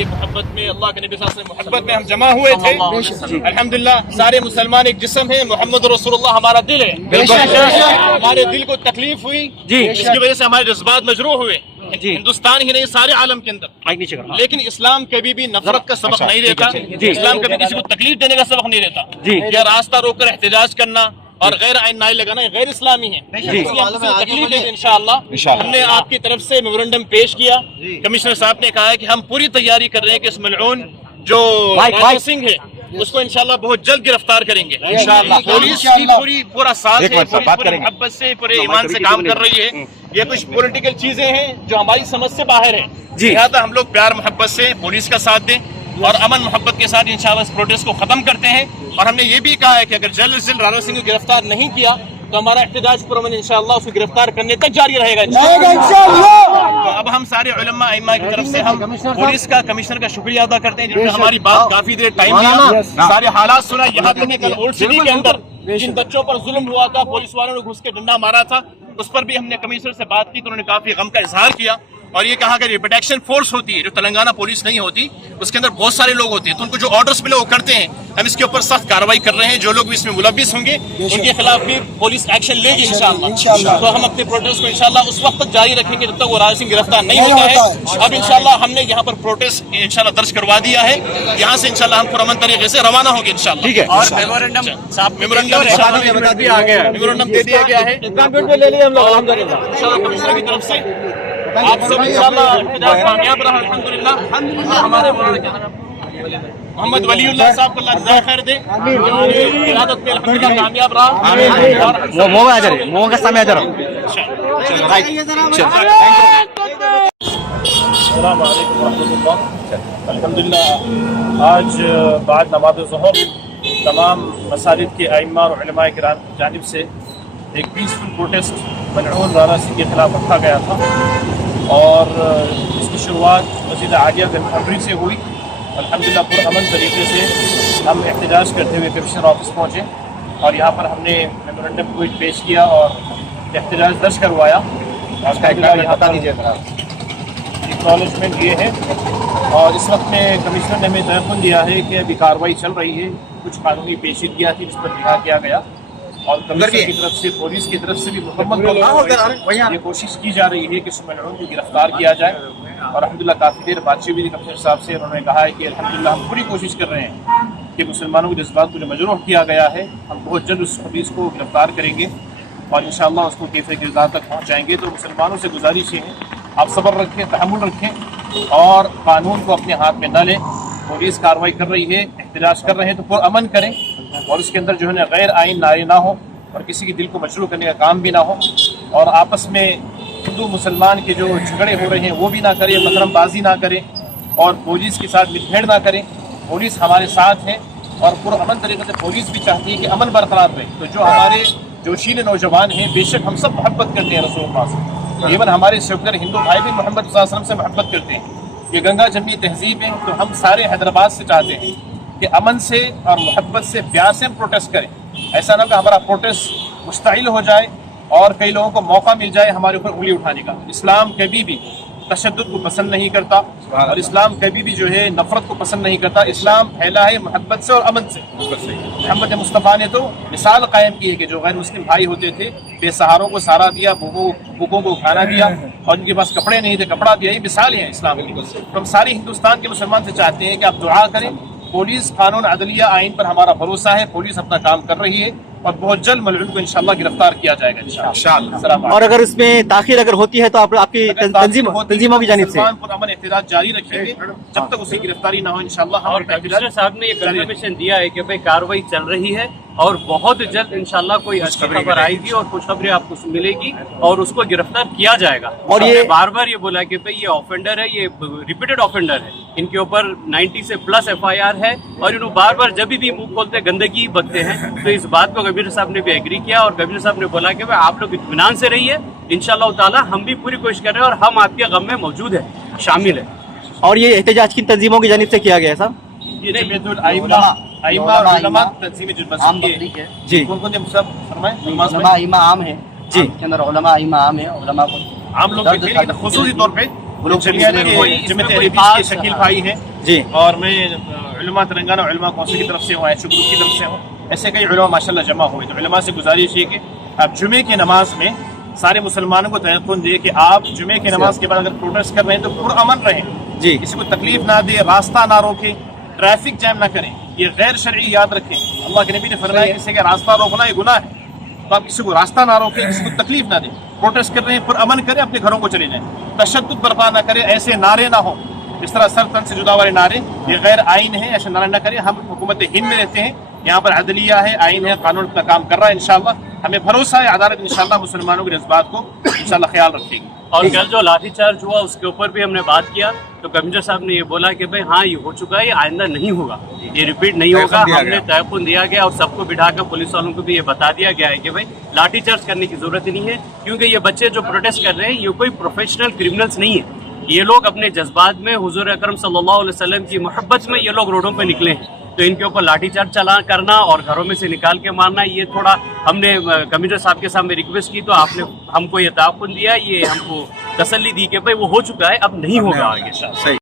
की मोहब्बत में, अल्लाह के नबी सल्लल्लाहु अलैहि वसल्लम मोहब्बत में हम जमा हुए थे। अल्हम्दुलिल्लाह सारे मुसलमान एक जिस्म है, मोहम्मद रसूलुल्लाह हमारा दिल है। हमारे दिल को तकलीफ हुई, इसकी वजह से हमारे जज्बात मजरूह हुए, हिंदुस्तान ही नहीं सारे आलम के अंदर। लेकिन इस्लाम कभी भी नफरत का सबक नहीं देता, इस्लाम कभी किसी को तकलीफ देने का सबक नहीं देता। या रास्ता रोक कर एहतजाज करना और गैर आइन नाई लगाना गैर इस्लामी है। तकलीफ है इंशाअल्लाह। हमने आपकी तरफ से मेमोरेंडम पेश किया, कमिश्नर साहब ने कहा है कि हम पूरी तैयारी कर रहे हैं कि इस मलऊन जो राजा सिंह है उसको इंशाल्लाह बहुत जल्द गिरफ्तार करेंगे इंशाल्लाह। पुलिस की पूरा साथ है, पूरी मोहब्बत से, पूरे ईमान से काम कर रही है। ये कुछ पॉलिटिकल चीजें हैं जो हमारी समझ से बाहर है, लिहाजा हम लोग प्यार मोहब्बत से पुलिस का साथ दें और अमन मोहब्बत के साथ इंशाल्लाह इस प्रोटेस्ट को खत्म करते हैं। और हमने ये भी कहा है कि अगर जल्द से जल्द राजा सिंह को गिरफ्तार नहीं किया तो हमारा एहतजाज पुरअमन इंशाल्लाह उसको गिरफ्तार करने तक जारी रहेगा इंशाल्लाह। तो अब हम सारे उलमा अइम्मा की तरफ से हम पुलिस का, कमिश्नर का शुक्रिया अदा करते हैं जिन्होंने हमारी बात काफी देर टाइम दिया, सारे हालात सुना। यहाँ तक कल ओल्ड सिटी के अंदर जिन बच्चों पर जुल्म हुआ था, पुलिस वालों ने घुस के डंडा मारा था, उस पर भी हमने कमिश्नर से बात की तो उन्होंने काफी गम का इजहार किया और ये कहा कि ये प्रोटेक्शन फोर्स होती है जो तेलंगाना पुलिस नहीं होती, उसके अंदर बहुत सारे लोग होते हैं, तो उनको जो ऑर्डर्स मिले वो करते हैं। हम इसके ऊपर सख्त कार्रवाई कर रहे हैं, जो लोग भी इसमें मुलव्विस होंगे उनके खिलाफ भी पुलिस एक्शन लेगी इंशाल्लाह। तो हम अपने प्रोटेस्ट को इंशाल्लाह उस वक्त तक जारी रखेंगे जब तक वो राजा सिंह गिरफ्तार नहीं होता है। अब इंशाल्लाह हमने यहाँ पर प्रोटेस्ट इंशाल्लाह दर्ज करवा दिया है, यहाँ से इंशाल्लाह हम पुरअमन तरीके से रवाना होंगे इंशाल्लाह। ठीक है, और मेमोरेंडम दे दिया गया है, ले लिया हम लोग अल्हम्दुलिल्लाह कमिश्नर की तरफ से। आप सब इंशाल्लाह एहतजाज कामयाब रहा अल्हम्दुलिल्लाह। हमारे मोहम्मद वलीउल्लाह साहब को अल्लाह जज़ाए खैर दे, क़यादत में अल्हम्दुलिल्लाह कामयाब रहा। वो का समय आ रहा अस्सलाम वालेकुम रहमतुल्लाह। अल्हम्दुलिल्लाह आज बाद नमाज़ ज़ुहर तमाम मसाजिद के आइम्मा और उलमाए किराम की जानिब से एक पीसफुल प्रोटेस्ट मलऊन राजा सिंह के खिलाफ रखा गया था और इसकी शुरुआत मस्जिद आलिया गंजफबरी से हुई। अल्हम्दुलिल्लाह पुरअमन तरीके से हम एहतजाज करते हुए कमिश्नर ऑफिस पहुँचे और यहाँ पर हमने मेमोरेंडम को पेश किया और एहतजाज दर्ज करवाया। एक्नॉलेजमेंट ये है और इस वक्त में कमिश्नर ने हमें तयक़ुन दिया है कि अभी कार्रवाई चल रही है, कुछ कानूनी पेशीदगियाँ थी जिस पर निगाह किया गया और कमिश्नर की तरफ से, पुलिस की तरफ से भी मुकम्मल ये कोशिश की जा रही है कि इस मलऊन को गिरफ्तार किया जाए। और अल्हम्दुलिल्लाह काफ़ी देर बातचीत भी कमिश्नर साहब से, उन्होंने कहा है कि अल्हम्दुलिल्लाह हम पूरी कोशिश कर रहे हैं कि मुसलमानों के जज्बात को जो मजरूह किया गया है हम बहुत जल्द उस पुलिस को गिरफ्तार करेंगे और इंशाअल्लाह उसको कैफ़े किरदार तक पहुँचाएँगे। तो मुसलमानों से गुजारिश है आप सब्र रखें, तहम्मुल रखें और कानून को अपने हाथ में न लें। पुलिस कार्रवाई कर रही है, एहतजाज कर रहे हैं तो पुरअमन करें और उसके अंदर जो है ना गैर आइन नारे ना हो और किसी के दिल को मजरूह करने का काम भी ना हो और आपस में हिंदू मुसलमान के जो झगड़े हो रहे हैं वो भी ना करें, मतरमबाजी ना करें और पुलिस के साथ मुठभेड़ ना करें। पुलिस हमारे साथ है और पुरअमन तरीके से पुलिस भी चाहती है कि अमन बरकरार रहे। तो जो हमारे जोशीले नौजवान हैं, बेशक हम सब मोहब्बत करते हैं रसूलुल्लाह से, इवन हमारे शुगर हिंदू भाई भी मोहम्मद सल्लल्लाहु अलैहि वसल्लम से मोहब्बत करते हैं। ये गंगा जमनी तहजीब है, तो हम सारे हैदराबाद से चाहते हैं कि अमन से और मोहब्बत से, प्यार से हम प्रोटेस्ट करें। ऐसा ना कि हमारा प्रोटेस्ट मुश्ताइल हो जाए और कई लोगों को मौका मिल जाए हमारे ऊपर उंगली उठाने का। इस्लाम कभी भी तशद्दुद को पसंद नहीं करता और इस्लाम कभी भी जो है नफरत को पसंद नहीं करता। इस्लाम फैला है मोहब्बत से और अमन से। मोहम्मद मुस्तफ़ा ने तो मिसाल कायम की है कि जो गैर मुस्लिम भाई होते थे, बेसहारों को सहारा दिया, भूखों को खाना दिया और उनके पास कपड़े नहीं थे कपड़ा दिया। ये मिसाल है इस्लाम की। तो हम सारे हिंदुस्तान के मुसलमान से चाहते हैं कि आप दुआ करें। पुलिस, कानून, अदलिया, आइन पर हमारा भरोसा है, पुलिस अपना काम कर रही है और बहुत जल्द मलऊन को इंशाल्लाह गिरफ्तार किया जाएगा इंशाल्लाह। और अगर इसमें ताखीर अगर होती है तो आपकी तंजीमों की जानिब से पुरअमन एहतजाज जारी रखेंगे जब तक उसकी गिरफ्तारी ना हो इंशाल्लाह। और कमिश्नर साहब ने ये कंफर्मेशन दिया है कि भाई कार्रवाई चल रही है और बहुत जल्द इंशाल्लाह कोई अच्छी खबर आएगी और खुशखबरी आपको मिलेगी और उसको गिरफ्तार किया जाएगा। और ये बार बार ये बोला कि भाई ये ऑफेंडर है, ये रिपीटेड ऑफेंडर है, इनके ऊपर 90 से प्लस FIR है और इन्होंने बार बार जब भी मुंह खोलते गंदगी बकते हैं। तो इस बात को कमिश्नर साहब ने भी एग्री किया और कमिश्नर साहब ने बोला कि भाई आप लोग इत्मीनान से रहिए, इंशाल्लाह ताला हम भी पूरी कोशिश कर रहे हैं और हम आपके गम में मौजूद है, शामिल है। और ये एहतजाज किन तंजीमों की जानिब से किया गया है साहब? ये जमीयतुल आइम्मा उलमा तंजीम जो मस्जिद है जी, कौन-कौन से सब फरमाएं? उलमा आइम्मा आम है जी, के अंदर उलमा आइम्मा आम है, उलमा को आम लोग के खुसूसी तौर पे जमीयत अहले हदीस के शकील भाई हैं جی اور میں علماء تلنگانہ علماء کونسل کی طرف سے ہوں، ایچ گروپ کی طرف سے ہوں، ایسے کئی علماء ماشاءاللہ جمع ہوئے. تو علماء سے گزارش ہے کہ اب جمعے کی نماز میں سارے مسلمانوں کو تیقن دے کہ آپ جمعے کی نماز کے بعد اگر پروٹیسٹ کر رہے ہیں تو پرامن رہیں جی کسی کو تکلیف نہ دے، راستہ نہ روکیں، ٹریفک جام نہ کریں. یہ غیر شرعی یاد رکھیں. اللہ کے نبی نے فرمایا کسی کا راستہ روکنا یہ گناہ ہے. تو آپ کسی کو راستہ نہ روکیں، کسی کو تکلیف نہ دیں. پروٹیسٹ کر رہے ہیں پرامن کریں، اپنے گھروں کو چلے جائیں. تشدد برپا نہ کریں، ایسے نعرے نہ ہوں اس طرح سر تن سے جدا والے نعرے، یہ غیر آئین ہے، ایسے نعرے نہ کریں. ہم حکومت ہند میں رہتے ہیں، یہاں پر عدلیہ ہے، آئین ہے، قانون اپنا کام کر رہا ہے. انشاءاللہ ہمیں بھروسہ ہے عدالت انشاءاللہ مسلمانوں کے جذبات کو انشاءاللہ خیال رکھے گی. اور کل جو لاٹھی چارج ہوا اس کے اوپر بھی ہم نے بات کیا تو کمشنر صاحب نے یہ بولا کہ بھائی ہاں یہ ہو چکا ہے، یہ آئندہ نہیں ہوگا، یہ ریپیٹ نہیں ہوگا. ہم نے تیقن دیا گیا اور سب کو بٹھا کر پولیس والوں کو بھی یہ بتا دیا گیا ہے کہ بھائی لاٹھی چارج کرنے کی ضرورت ہی نہیں ہے، کیونکہ یہ بچے جو پروٹیسٹ کر رہے ہیں یہ کوئی پروفیشنل کرمنلز نہیں ہے. یہ لوگ اپنے جذبات میں حضور اکرم صلی اللہ علیہ وسلم کی محبت میں یہ لوگ روڈوں پہ نکلے ہیں. تو ان کے اوپر لاٹھی چارج کرنا اور گھروں میں سے نکال کے مارنا، یہ تھوڑا ہم نے کمشنر صاحب کے سامنے ریکویسٹ کی تو آپ نے ہم کو یہ تعاون دیا، یہ ہم کو تسلی دی کہ بھائی وہ ہو چکا ہے، اب نہیں ہوگا آگے.